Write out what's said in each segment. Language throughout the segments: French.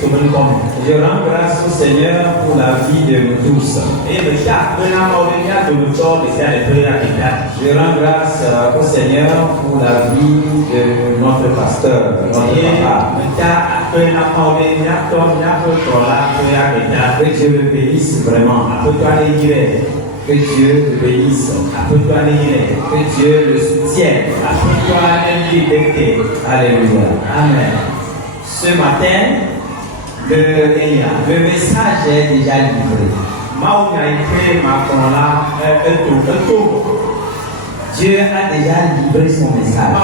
Je rends grâce au Seigneur pour la vie de nous tous. Je rends grâce au Seigneur pour la vie de notre pasteur, notre papa. Que Dieu le bénisse vraiment. Que Dieu le bénisse. Que Dieu le soutienne. Alléluia. Amen. Ce matin, le message est déjà livré. Dieu a déjà livré son message.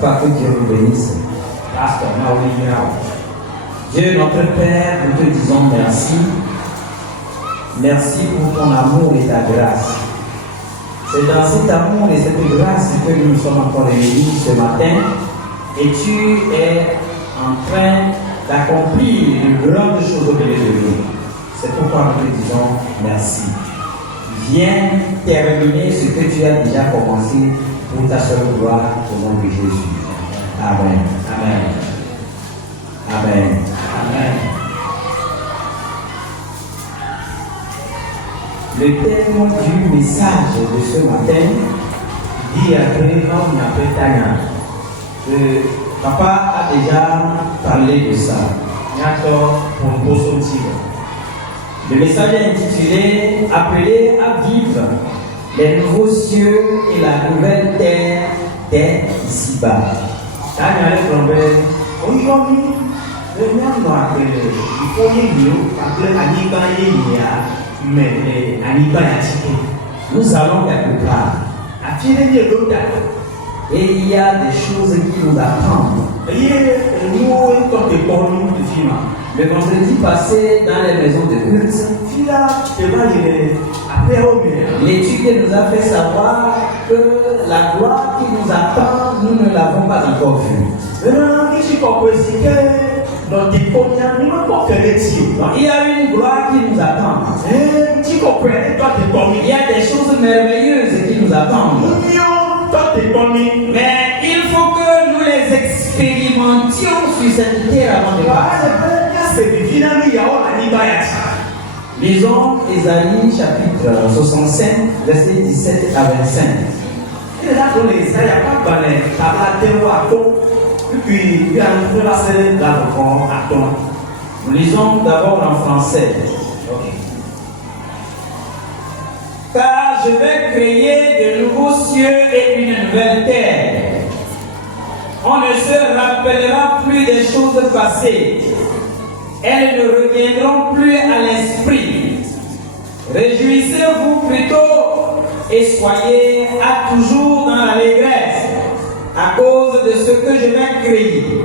Papa, que Dieu vous bénisse. Dieu notre Père, nous te disons merci. Merci pour ton amour et ta grâce. C'est dans cet amour et cette grâce que nous sommes encore réunis ce matin. Et tu es en train d'accomplir de grandes choses au milieu de nous. C'est pourquoi nous te disons merci. Viens terminer ce que tu as déjà commencé pour ta seule gloire au nom de Jésus. Amen. Amen. Amen. Amen. Le thème du message de ce matin dit Papa a déjà parlé de ça. Le message est intitulé Appelé à vivre les nouveaux cieux et la nouvelle terre dès ici-bas. Nous allons quelque part. Et il y a des choses qui nous attendent. Le vendredi passé, dans les maisons de culte, l'étude nous a fait savoir que la gloire qui nous attend, nous ne l'avons pas encore vue. Il y a une gloire qui nous attend. Il y a des choses merveilleuses qui nous attendent. Mais il faut que nous les expérimentions sur cette terre avant de partir. Lisons Ésaïe chapitre 65, versets 17 à 25. Nous lisons d'abord en français. Car je vais créer de nouveaux cieux et une nouvelle terre. On ne se rappellera plus des choses passées. Elles ne reviendront plus à l'esprit. Réjouissez-vous plutôt et soyez à toujours dans l'allégresse à cause de ce que je vais créer.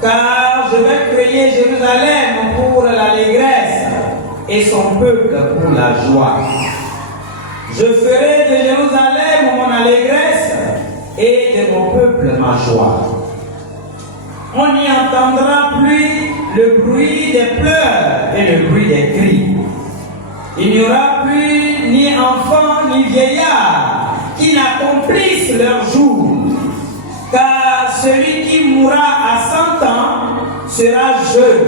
Car je vais créer Jérusalem pour l'allégresse et son peuple pour la joie. Je ferai de Jérusalem mon allégresse et de mon peuple ma joie. On n'y entendra plus le bruit des pleurs et le bruit des cris. Il n'y aura plus ni enfants ni vieillards qui n'accomplissent leur jour. Car celui qui mourra à 100 ans sera jeune.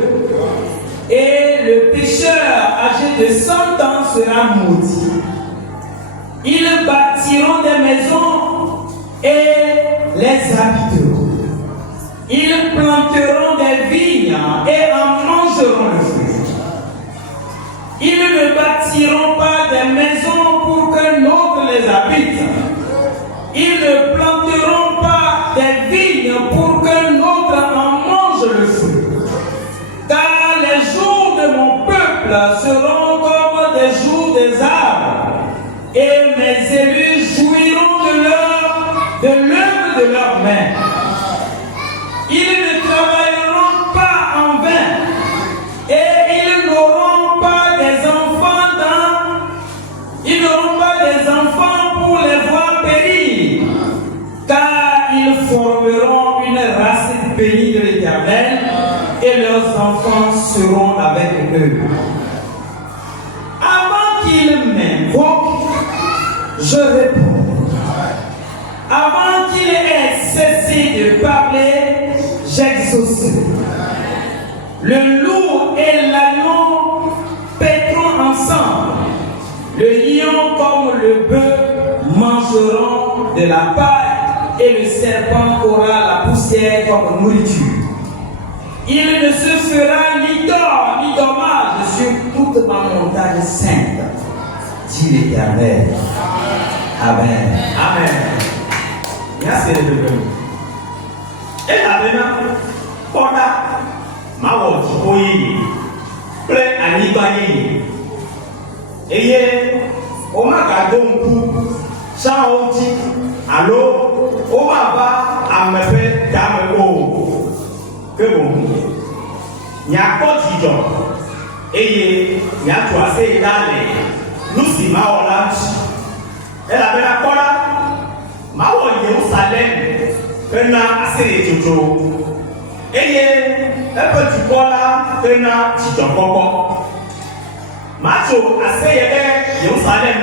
Et le pécheur âgé de 100 ans sera maudit. Ils bâtiront des maisons et les habiteront. Ils planteront des vignes et en mangeront le fruit. Ils ne bâtiront pas des maisons pour que d'autres les habitent. Ils ne planteront pas des vignes pour que d'autres en mangent le fruit. Car les jours de mon peuple seront comme des jours des arbres. Et mes élus jouiront de l'œuvre de leurs mains. Ils ne travailleront pas en vain. Et ils n'auront pas des enfants ils n'auront pas des enfants pour les voir périr. Car ils formeront une race bénie de l'Éternel et leurs enfants seront avec eux. Avant qu'ils m'invoquent, je réponds. Avant qu'il ait cessé de parler, Le loup et l'agneau paîtront ensemble. Le lion comme le bœuf mangeront de la paille et le serpent aura la poussière comme nourriture. Il ne se fera ni tort ni dommage sur toute ma montagne sainte, dit l'Éternel. Amen. Amen. Merci de vous. Et la maintenant, Koda, Mawo Tipoyi, Ple Anibayi, Eye, Omaka Donku, Saoti, Allo, Omaba, Amepe, Dame O. Que bon, Nyakoti John, Eye, Nyatuase Dale, Lucy Maolanchi. Elle avait la cola, Mawo Yerusalem, Pena assez Jojo. Eye, un petit cola, Pena Chichokoko. Macho assez Yerusalem.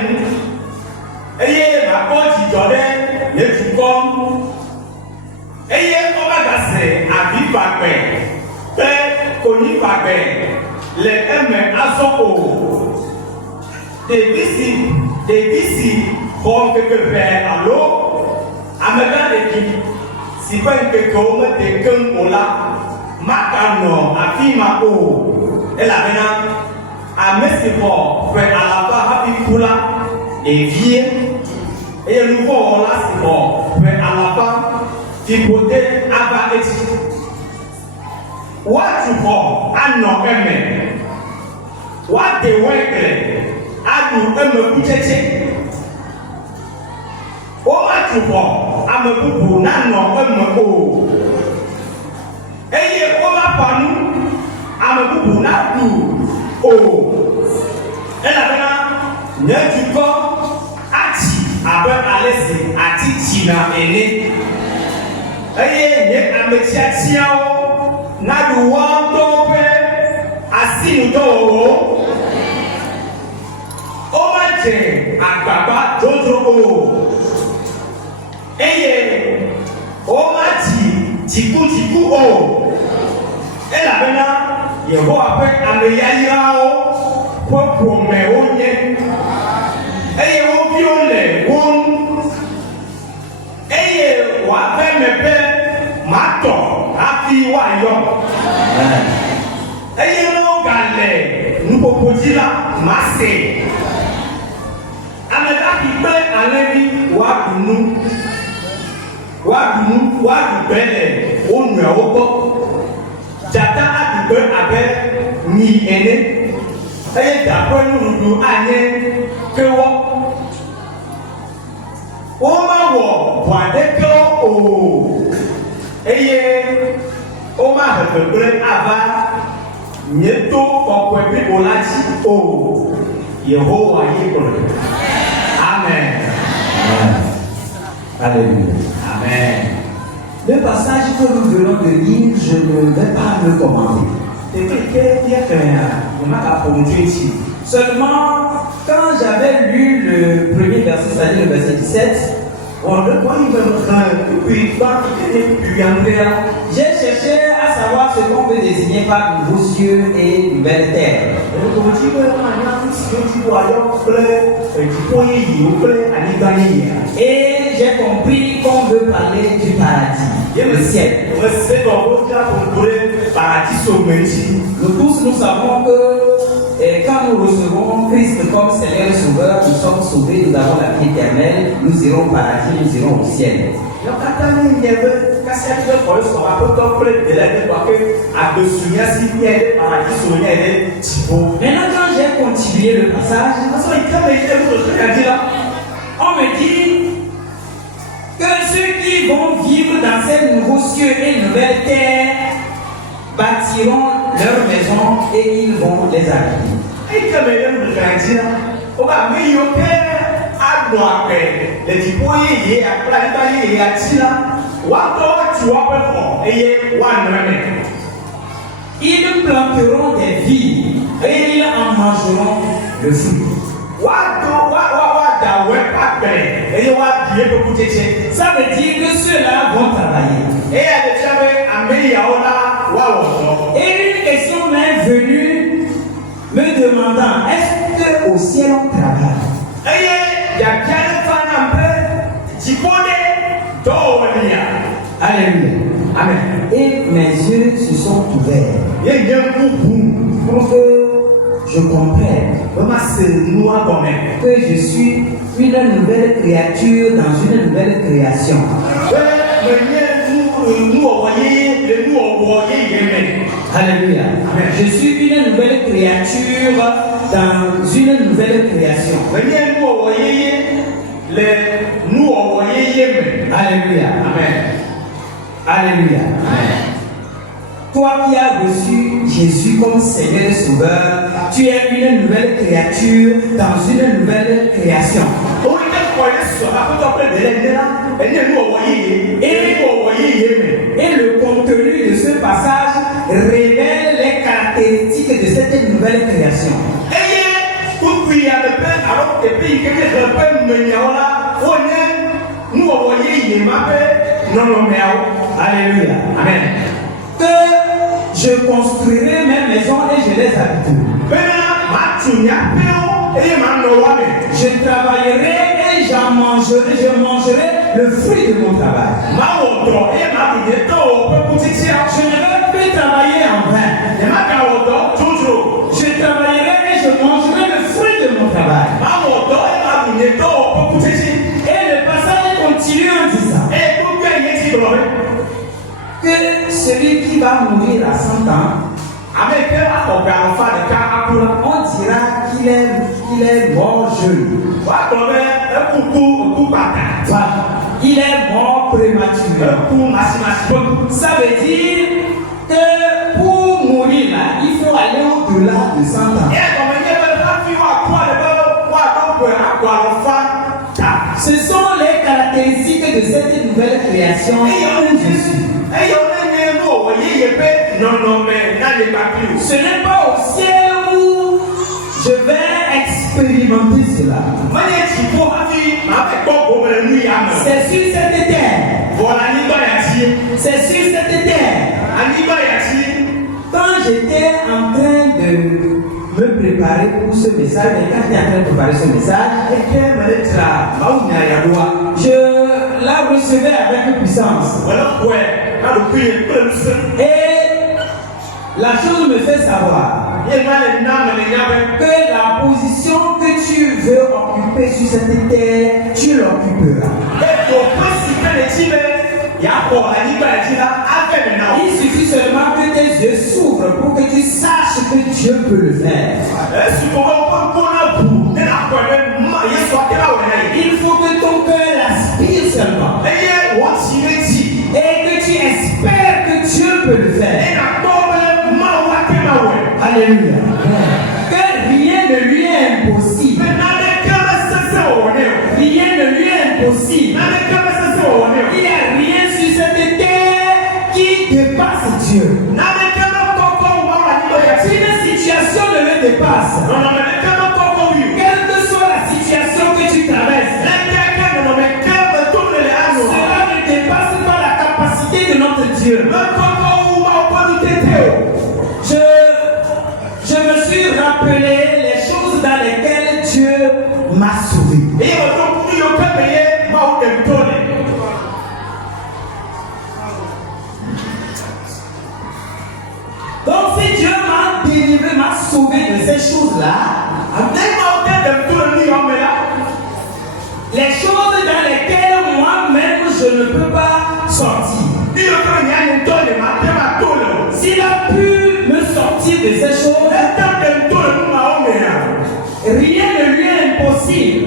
Eye, ma cote Jordan, Yetukom. Eye, Omagase, Avivakbe, Pe Konifakbe, les M. Azoko. Des ici, comme quelque père à l'eau, à me garder qui, si pas un peu comme des Kungola, Macano, à Fimako, et la Bénin, à Messifor, près à la barre à Pipula, et Vieux, et le nouveau là, c'est bon, près à la barre, Fipoté, Abba et What you for, I know, amen. What they were. Adu emekucheche. O atupo amebubu nano emeko. Eye o mapanu amebubu nadu o. Ela bena nyetuko ati abe alesi ati china ene. Eye ne amechiachia o nadu wando pe asinu do o. Agbaba jojo o eye o ma tiku o ela bena yeho ape ameyaya o popo me onye eye o bi ole won eye wa pe mepe mato afi wa yo eye no gale nupopojila mase ameda igbe alevi wa dunu bele onu e ogo jata adigbe abe ni ene eye dapo nurudu anye kewo o ma wo bwadeke o eye o ma hebebre ava nyeto okwe bi olachi o Yehowa yekolo. Amen. Alléluia. Amen. Le passage que nous venons de lire, je ne vais pas le commenter. Seulement, quand j'avais lu le premier verset, c'est-à-dire le verset 17, j'ai cherché à savoir ce qu'on veut désigner par nouveaux cieux et nouvelle terre. Et j'ai compris qu'on veut parler du paradis, le ciel. Nous tous, nous savons que quand nous recevons Christ comme Seigneur et Sauveur, nous sommes sauvés, nous avons la vie éternelle, nous irons au paradis, nous irons au ciel. Maintenant, quand j'ai continué le passage, on me dit que ceux qui vont vivre dans ces nouveaux cieux et nouvelles terres bâtiront leur maison et ils vont les habiter. Ils planteront des vignes et ils en mangeront le fruit. Ça veut dire que ceux-là vont travailler. Et une question Amen. Et mes yeux se sont ouverts pour que je comprenne que je suis une nouvelle créature dans une nouvelle création. Alléluia. Je suis une nouvelle créature dans une nouvelle création. Alléluia. Amen. Alléluia. Toi qui as reçu Jésus comme Seigneur et Sauveur, tu es une nouvelle créature dans une nouvelle création. Et le contenu de ce passage révèle les caractéristiques de cette nouvelle création. Alléluia. Amen. Que je construirai mes maisons et je les habiterai. Je travaillerai et je mangerai le fruit de mon travail. Je ne vais plus travailler en vain. Je travaillerai et je mangerai le fruit de mon travail. Et le passage continue en disant que celui qui va mourir à 100 ans, on dira qu'il est mort jeune. Il est mort prématurément. Ça veut dire que pour mourir là, il faut aller au-delà de 100 ans. Ce sont les caractéristiques de cette nouvelle création où je suis. Ce n'est pas au ciel où je vais expérimenter cela. C'est sur cette terre. C'est sur cette terre. Quand j'étais en train de me préparer pour ce message, et quand j'étais en train de préparer ce message, je la recevais avec puissance. Et la chose me fait savoir que la position que tu veux occuper sur cette terre, tu l'occuperas. Il suffit seulement que tes yeux s'ouvrent pour que tu saches que Dieu peut le faire. Il faut que ton cœur l'aspire seulement. Et que tu espères que Dieu peut le faire. Alléluia. Que rien ne lui est impossible. Rien ne lui est impossible. Il n'y a rien sur cette terre qui dépasse Dieu. Si une situation ne le dépasse, quelle que soit la situation que tu traverses, cela ne dépasse pas la capacité de notre Dieu. Je me suis rappelé les choses dans lesquelles Dieu m'a sauvé. Donc si Dieu m'a délivré, m'a sauvé de ces choses-là, les choses dans lesquelles moi-même je ne peux pas sortir, s'il a pu me sortir de ces choses, rien ne lui est impossible.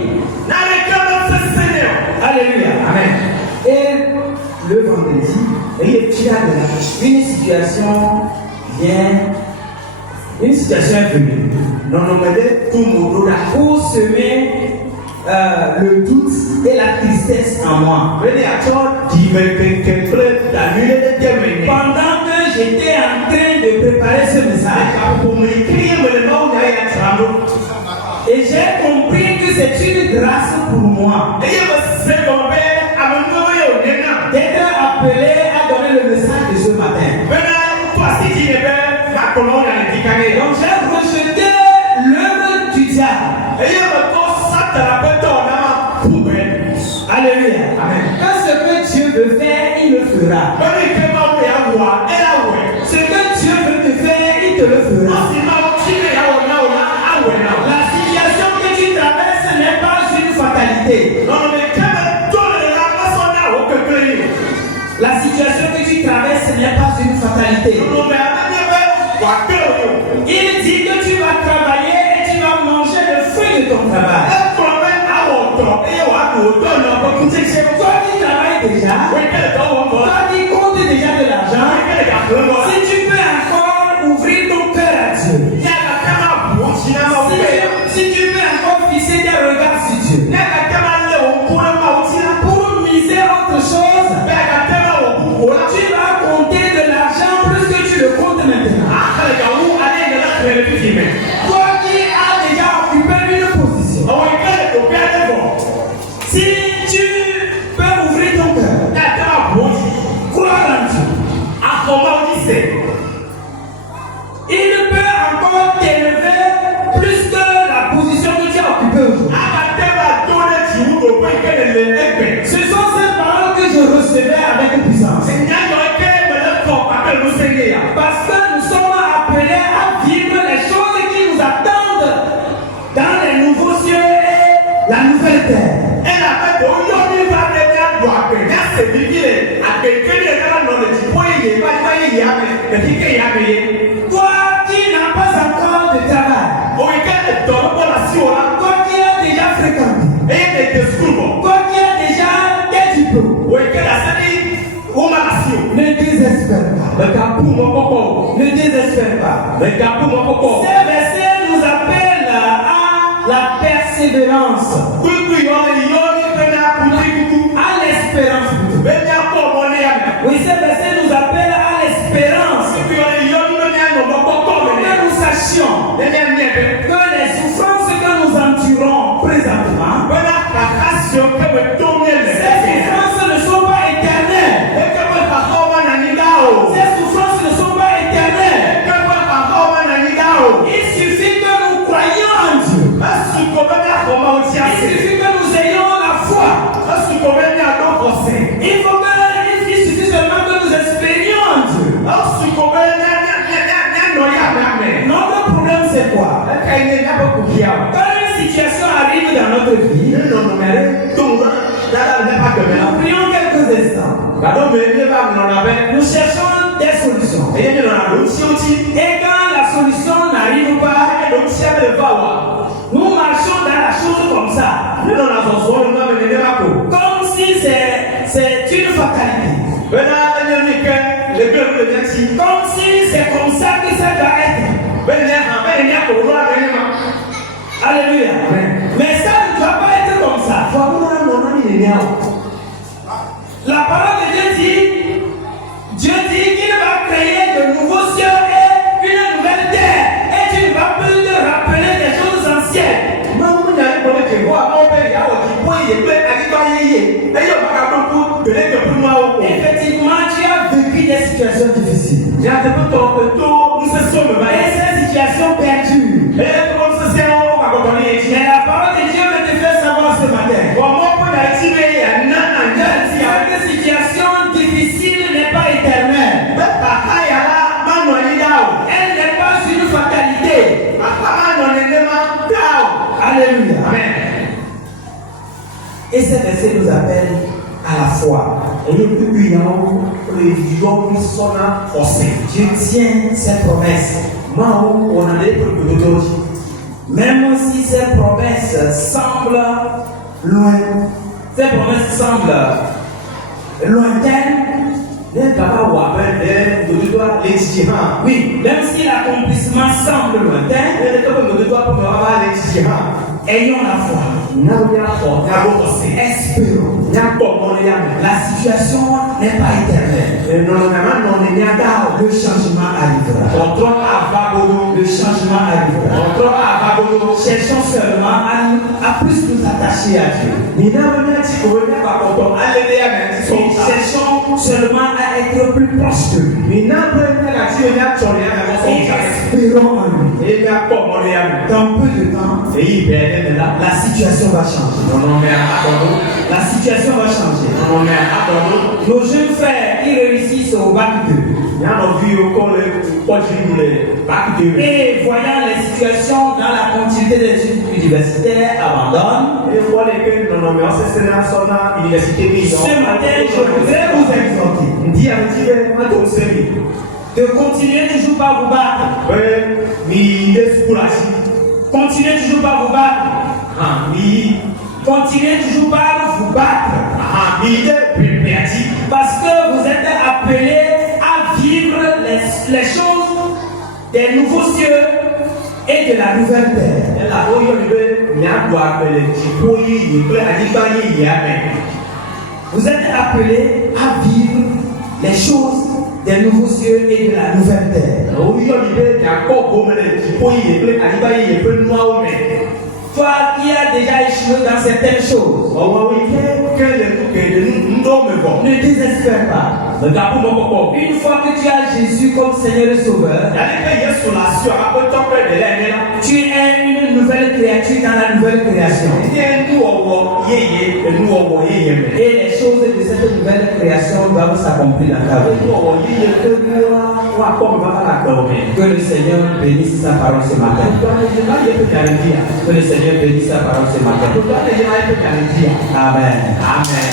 Alléluia. Amen. Et le vendredi, une situation est venue. Pour semer le doute et la tristesse en moi. Pendant que j'étais en train de préparer ce message, et j'ai compris que c'est une grâce pour moi d'être appelé à donner le message de ce matin. Donc j'ai rejeté l'œuvre du diable. Alléluia. Amen. Quand ce que Dieu veut faire, il le fera. Ce que Dieu veut te faire, il te le fera. La situation que tu traverses n'est pas une fatalité. La situation que tu traverses n'est pas une fatalité. Il dit que tu vas travailler et tu vas manger le fruit de ton travail. Toi qui travailles déjà, toi qui comptes déjà de l'argent, si tu peux encore ouvrir ton cœur à Dieu, si tu peux encore fixer tes regards sur Dieu, pour miser autre chose, tu vas compter de l'argent plus que tu le comptes maintenant. Toi qui as déjà occupé une position, si tu peux ouvrir ton cœur, croire en Dieu, il peut encore t'élever plus que la position que tu as occupée aujourd'hui. Ce sont ces paroles que je recevais avec puissance. Parce que nous sommes appelés à vivre les choses qui nous attendent dans les nouveaux cieux et la nouvelle terre. Toi qui n'as pas encore de travail, toi qui as déjà fréquenté, toi qui as déjà des diplômes, ne désespère pas. Ne désespère pas. Ces versets nous appellent à la persévérance, à l'espérance. Oui, ces versets nous appellent à l'espérance. Que nous sachions que les souffrances que nous endurons présentement, ces souffrances ne sont pas éternelles. Ces souffrances ne sont pas éternelles. Il suffit que nous croyions en Dieu. Il suffit que nous ayons la foi. Il suffit seulement que nous espérions en Dieu. Notre problème c'est quoi? Quand une situation arrive dans notre vie, nous prions quelques instants. Nous cherchons des solutions. Et quand la solution n'arrive pas, nous marchons dans la chose comme ça. Comme si c'est une fatalité. Comme si c'est comme ça que ça doit être. Alléluia. Mais ça ne doit pas être comme ça. La parole de Dieu dit qu'il va créer de nouveaux cieux et une nouvelle terre. Et tu ne vas plus te rappeler des choses anciennes. Effectivement, tu as vécu des situations difficiles. Et ces situations perdurent. Mais la parole de Dieu veut te faire savoir ce matin. Cette situation difficile n'est pas éternelle. Elle n'est pas une fatalité. Alléluia. Amen. Et ces versets nous appellent à la foi. Dieu tient ses promesses. Même si ces promesses semblent loin, ces promesses semblent lointaines. Oui, même si l'accomplissement semble lointain, ayons la foi. Espérons. La situation n'est pas éternelle. Le changement arrivera. Le changement arrivera. Cherchons seulement à plus nous attacher à Dieu. Cherchons seulement à être plus proche de lui. Et espérons en lui. Dans peu de temps, la situation va changer. La situation va changer. Nos jeunes frères qui réussissent au bac 2. Et voyant les situations dans la continuité des études universitaires, abandonnent. Ce matin, je voudrais vous exhorter de continuer toujours par vous battre. Continuez toujours par vous battre. Continuez toujours par vous battre. Parce que vous êtes appelés à vivre les choses des nouveaux cieux et de la nouvelle terre. Vous êtes appelés à vivre les choses des nouveaux cieux et de la nouvelle terre. Toi qui as déjà échoué dans certaines choses, ne désespère pas. Une fois que tu as Jésus comme Seigneur et Sauveur, tu es une nouvelle créature dans la nouvelle création. Et les choses de cette nouvelle création doivent s'accomplir dans ta vie. Que le Seigneur bénisse sa parole ce matin. Que le Seigneur bénisse sa parole ce matin. Amen. Amen.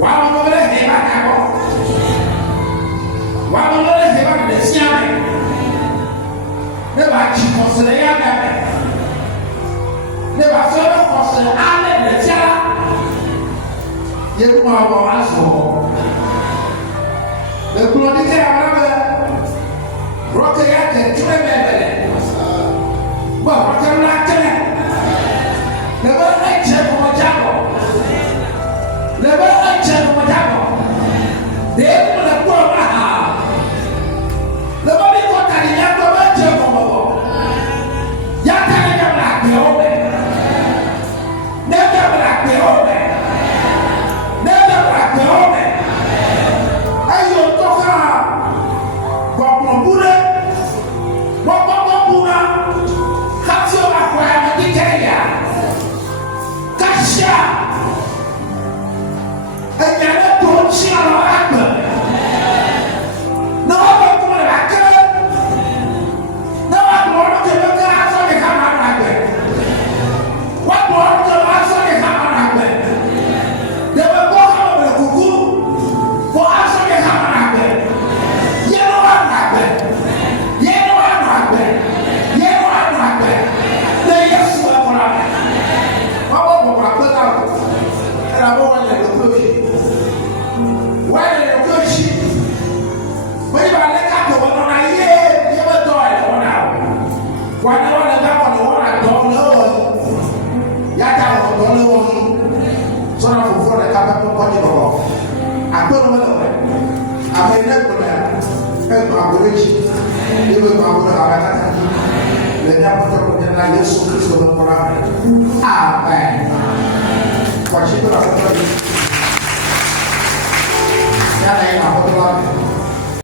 Amen.